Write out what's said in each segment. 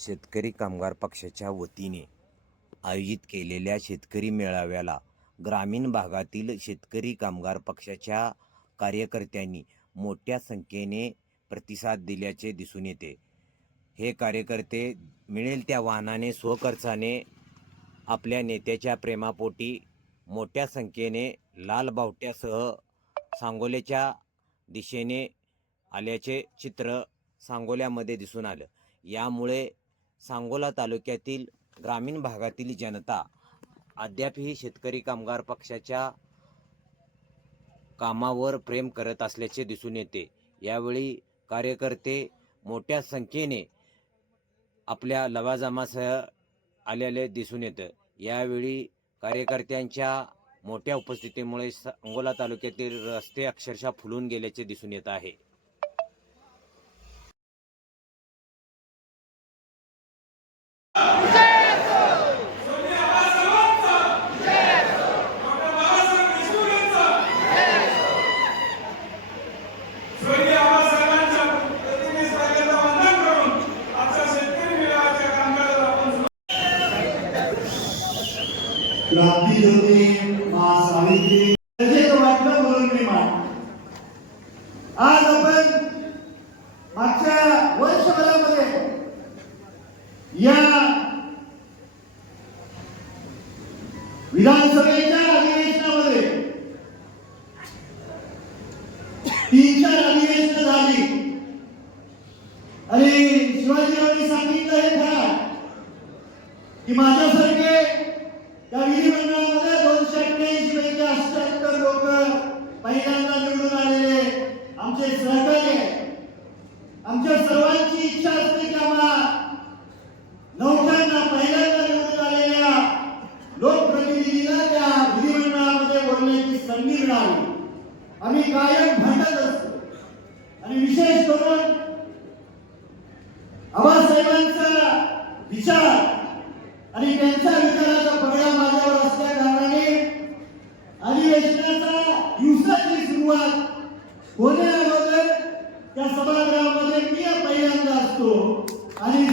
शेतकरी कामगार पक्षाच्या वतीने आयोजित केलेल्या शेतकरी मेळाव्याला ग्रामीण भागातील शेतकरी कामगार पक्षाच्या कार्यकर्त्यांनी मोठ्या संख्येने प्रतिसाद दिल्याचे दिसून येते. हे कार्यकर्ते मिळेल त्या वाहनाने स्वखर्चाने आपल्या नेत्याच्या प्रेमापोटी मोठ्या संख्येने लाल बावट्यासह सांगोल्याच्या दिशेने आल्याचे चित्र सांगोल्यामध्ये दिसून आलं. यामुळे सांगोला तालुक्यातील ग्रामीण भागातील जनता अद्यापही शेतकरी कामगार पक्षाच्या कामावर प्रेम करत असल्याचे दिसून येते. यावेळी कार्यकर्ते मोठ्या संख्येने आपल्या लवाजमासह आलेले दिसून येतं. यावेळी कार्यकर्त्यांच्या मोठ्या उपस्थितीमुळे सांगोला तालुक्यातील रस्ते अक्षरशः फुलून गेल्याचे दिसून येत आहे. गांधी होते मा सावित्री त्याचे वाटलं म्हणून मी मान आज आपण मागच्या वर्षभरामध्ये या विधानसभेच्या अधिवेशनामध्ये तीन चार अधिवेशन झाली. आणि शिवाजीरावांनी सांगितलं हे खरं की माझ्यासारखे पहिल्यांदा निवडून आलेले आमचे सहकारी आमच्या सर्वांची इच्छा असते की आम्हाला नौक्यांना पहिल्यांदा निवडून आलेल्या लोकप्रतिनिधीला त्या विधिमंडळामध्ये बोलण्याची संधी मिळावी. आम्ही कायम भांडत असतो. आणि विशेष करून आबासाहेबांचा विचार आणि त्यांचा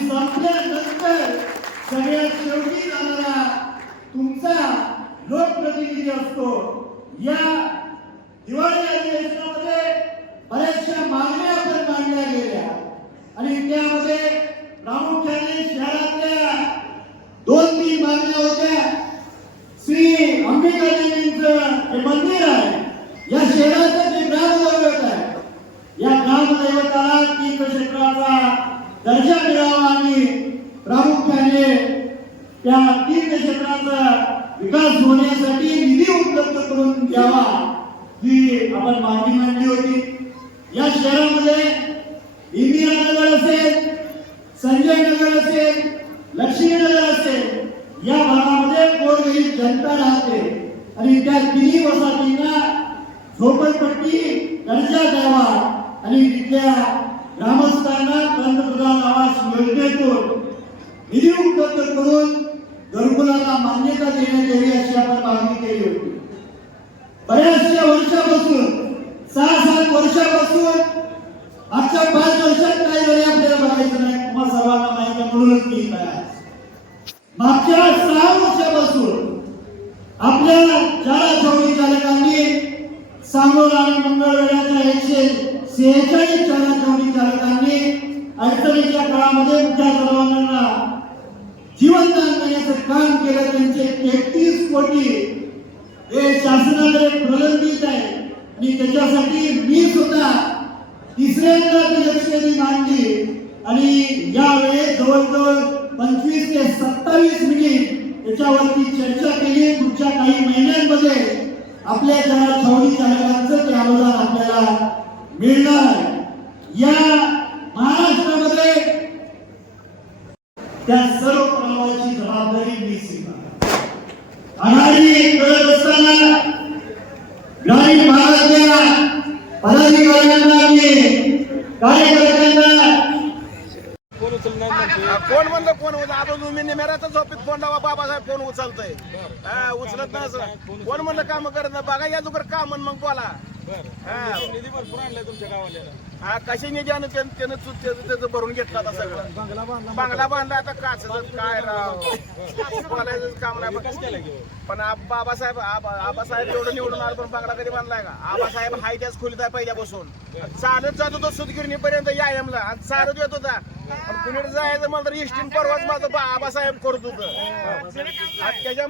संपल्यानंतर सगळ्यात शेवटी जाणारा तुमचा लोकप्रतिनिधी असतो. या दिवाळी अधिवेशनामध्ये बऱ्याचशा मागण्या आपण मांडल्या गेल्या. आणि त्यामध्ये प्रामुख्याने शहरातल्या दोन तीन मागण्या होत्या. श्री अंबिका देवींचं हे मंदिर आहे. या शहराचं जे ग्रामदैवत आहे. या ग्रामदैवताला तीर्थक्षेत्राचा दर्जा मिळावा आणि प्रामुख्याने त्या तीर्थक्षेत्राचा विकास होण्यासाठी निधी उपलब्ध करून द्यावा ही आपण मागणी मांडली होती. या शहरामध्ये इंदिरानगर असेल संजय नगर असेल लक्ष्मीनगर असेल या भागामध्ये गोरगरीब जनता राहते. आणि त्या तिन्ही वसाहतींना झोपडपट्टी दर्जा द्यावा. आणि तिथल्या ग्रामस्थांना पंतप्रधान आवास योजनेतून निधी उपलब्ध करून घरकुलाला मान्यता देण्यात यावी अशी आपण मागणी केली होती. बऱ्याचशा वर्षापासून सहा सात वर्षापासून आजच्या पाच वर्षात काय झाले आपल्याला बघायचं नाही तुम्हा सर्वांना माहिती म्हणूनच मी इथं मागच्या सहा वर्षापासून आपल्या चारा चौकी चालकांनी सांगोला आणि मंगळवेढ्याच्या एकशे सेहेचाळीस चारा चौकी चालकांनी अडचणीच्या काळामध्ये त्या सर्वांना जीवन देण्याचं काम केलं त्यांचे तेहतीस कोटी हे शासनाकडे प्रलंबित आहे. आणि त्याच्यासाठी मी सुद्धा तिसऱ्यांदा ती लक्षवेधी मांडली आणि यावेळेस जवळजवळ पंचवीस ते सत्तावीस मिनिट त्याच्यावरती चर्चा केली. पुढच्या काही महिन्यांमध्ये आपल्या ज्या छावणी चालकांचं ते अनुदान आपल्याला मिळणार आहे या महाराष्ट्रामध्ये त्या सर्व प्रभावाची जबाबदारी मी स्वीकार आघाडी करत असताना ग्रामीण भागातल्या पदाधिकाऱ्यांना आणि कार्यकर्त्यांना फोन म्हणलं फोन उचल आपण तुम्ही निमेराचा झोपीत फोन लावा? बाबासाहेब फोन उचलतोय? उचलत नाही फोन म्हणलं काम करत नाही? बघा या दुकर काम मग बोला. निधी भरपूर आणलाय तुमच्या गावाला हा कशी निधी आणून त्यानं त्यानं चु- त्याचं त्याचं भरून घेतला आता सगळं. बंगला बांधला बांगला बांधला आता काच काय राव? बोलायचं काम नाही. विकास केला की हो. पण आप- बाबासाहेब आबा- आबासाहेब एवढं निवडून आलं पण बांगला कधी बांधलाय का? आबासाहेब हाय त्याच खोलीत आहे पहिल्यापासून. चालत जात होतो सुतगिरणीपर्यंत यायमला आणि चालत येत होता. पण कुणीकडे जायचं मला तर इष्टीन परवाच माझं बा- आबासाहेब करत होतं. आणि त्याच्या